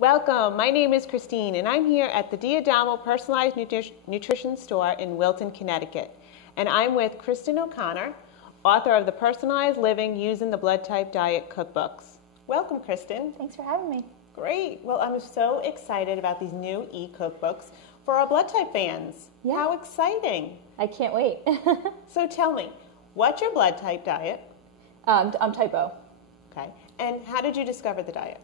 Welcome. My name is Christine, and I'm here at the Diadamo Personalized Nutrition Store in Wilton, Connecticut. And I'm with Kristen O'Connor, author of the Personalized Living Using the Blood Type Diet cookbooks. Welcome, Kristen. Thanks for having me. Great. Well, I'm so excited about these new e-cookbooks for our blood type fans. Yeah. How exciting. I can't wait. So tell me, what's your blood type diet? I'm type O. Okay. And how did you discover the diet?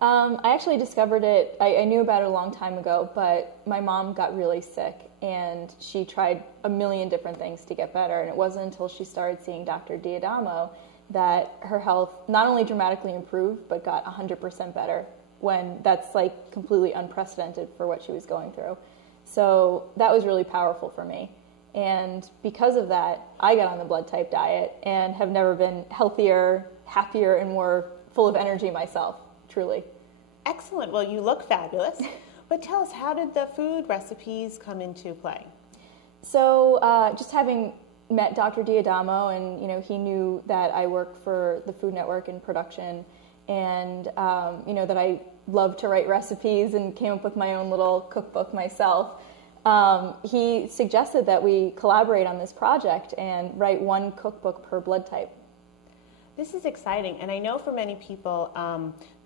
I actually discovered it, I knew about it a long time ago, but my mom got really sick and she tried a million different things to get better, and it wasn't until she started seeing Dr. Diadamo that her health not only dramatically improved, but got 100% better, when that's like completely unprecedented for what she was going through. So that was really powerful for me. And because of that, I got on the blood type diet and have never been healthier, happier, and more full of energy myself. Truly. Excellent. Well, you look fabulous. But tell us, how did the food recipes come into play? So just having met Dr. Diadamo, and he knew that I worked for the Food Network in production, and that I love to write recipes and came up with my own little cookbook myself. He suggested that we collaborate on this project and write one cookbook per blood type. This is exciting, and I know for many people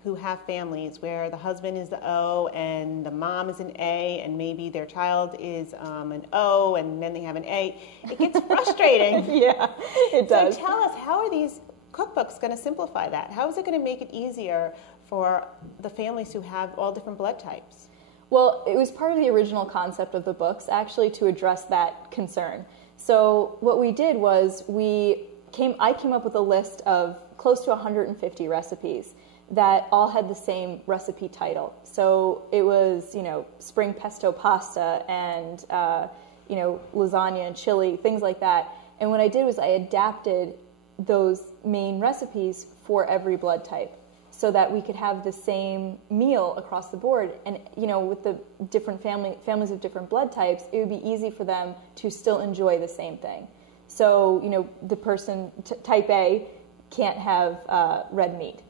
who have families where the husband is the O and the mom is an A, and maybe their child is an O and then they have an A, it gets frustrating. Yeah, it does. So tell us, how are these cookbooks going to simplify that? How is it going to make it easier for the families who have all different blood types? Well, it was part of the original concept of the books, actually, to address that concern. So what we did was I came up with a list of close to 150 recipes that all had the same recipe title. So it was, spring pesto pasta and, lasagna and chili, things like that. And what I did was I adapted those main recipes for every blood type so that we could have the same meal across the board. And, with the different families of different blood types, it would be easy for them to still enjoy the same thing. So, the person, type A, can't have red meat,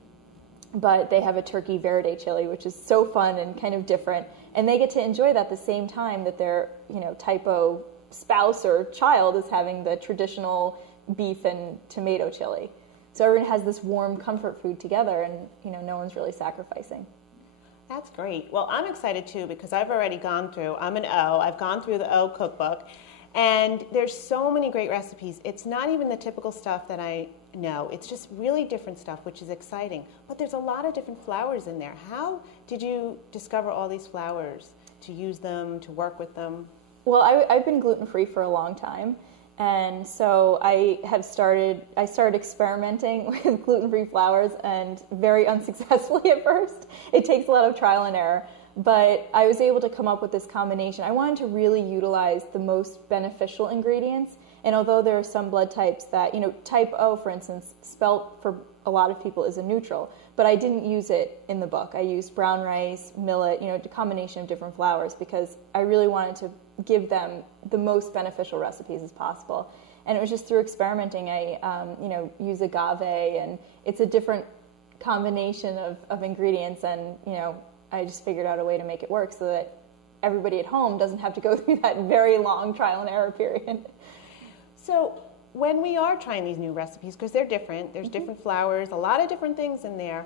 but they have a turkey verde chili, which is so fun and kind of different. And they get to enjoy that at the same time that their, type O spouse or child is having the traditional beef and tomato chili. So everyone has this warm comfort food together, and, no one's really sacrificing. That's great. Well, I'm excited too, because I've already gone through, I'm an O, I've gone through the O cookbook. And there's so many great recipes. It's not even the typical stuff that I know. It's just really different stuff, which is exciting. But there's a lot of different flours in there. How did you discover all these flours, to use them, to work with them? Well, I've been gluten-free for a long time. And so I started experimenting with gluten-free flours, and very unsuccessfully at first. It takes a lot of trial and error. But I was able to come up with this combination. I wanted to really utilize the most beneficial ingredients. And although there are some blood types that, type O, for instance, spelt for a lot of people is a neutral, but I didn't use it in the book. I used brown rice, millet, a combination of different flours, because I really wanted to give them the most beneficial recipes as possible. And it was just through experimenting. I, use agave, and it's a different combination of ingredients, and, I just figured out a way to make it work so that everybody at home doesn't have to go through that very long trial and error period. So when we are trying these new recipes, because they're different, there's different flours, a lot of different things in there,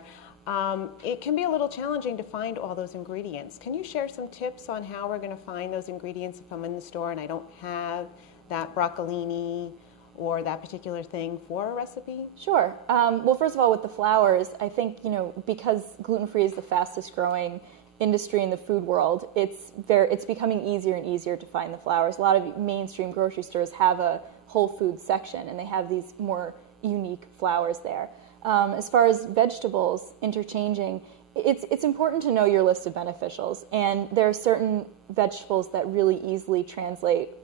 it can be a little challenging to find all those ingredients. Can you share some tips on how we're going to find those ingredients if I'm in the store and I don't have that broccolini or that particular thing for a recipe? Sure. Well, first of all, with the flours, I think, because gluten-free is the fastest growing industry in the food world, it's becoming easier and easier to find the flours. A lot of mainstream grocery stores have a whole food section, and they have these more unique flours there. As far as vegetables, interchanging, it's important to know your list of beneficials, and there are certain vegetables that really easily translate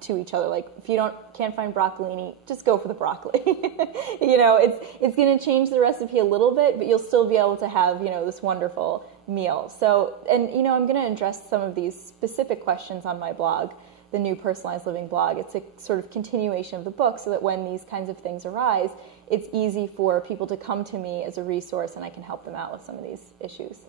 to each other. Like if you can't find broccolini, just go for the broccoli. It's going to change the recipe a little bit, but you'll still be able to have, this wonderful meal. So, and I'm going to address some of these specific questions on my blog, the new Personalized Living blog. It's a sort of continuation of the book, so that when these kinds of things arise, it's easy for people to come to me as a resource, and I can help them out with some of these issues.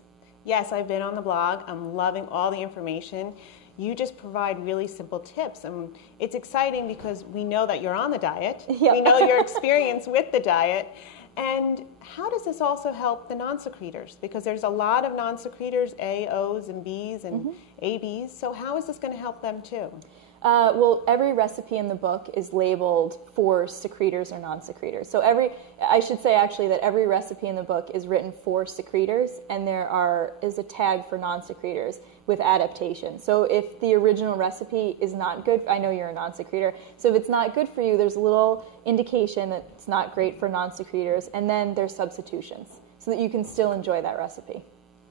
Yes, I've been on the blog. I'm loving all the information. You just provide really simple tips. And it's exciting because we know that you're on the diet. Yeah. We know your experience with the diet. And how does this also help the non-secretors? Because there's a lot of non-secretors, A, O's, and B's, and ABs. So how is this going to help them too? Well, every recipe in the book is labeled for secretors or non-secretors. So I should say actually that every recipe in the book is written for secretors, and there is a tag for non-secretors with adaptation. So if the original recipe is not good, I know you're a non-secretor, so if it's not good for you, there's a little indication that it's not great for non-secretors, and then there's substitutions so that you can still enjoy that recipe.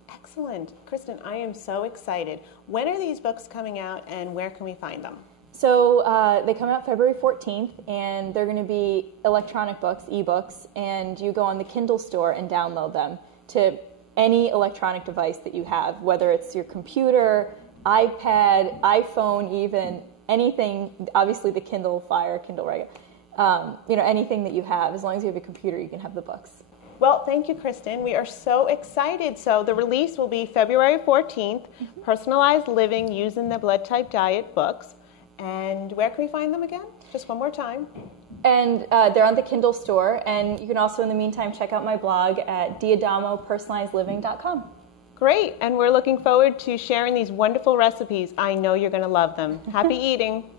Excellent. Kristen, I am so excited. When are these books coming out, and where can we find them? So they come out February 14th, and they're going to be electronic books, ebooks, and you go on the Kindle store and download them to any electronic device that you have, whether it's your computer, iPad, iPhone, even anything. Obviously, the Kindle Fire, Kindle regular, anything that you have. As long as you have a computer, you can have the books. Well, thank you, Kristen. We are so excited. So the release will be February 14th, Personalized Living Using the Blood Type Diet books. And where can we find them again? Just one more time. And they're on the Kindle store. And you can also, in the meantime, check out my blog at diadamopersonalizedliving.com. Great. And we're looking forward to sharing these wonderful recipes. I know you're going to love them. Happy eating.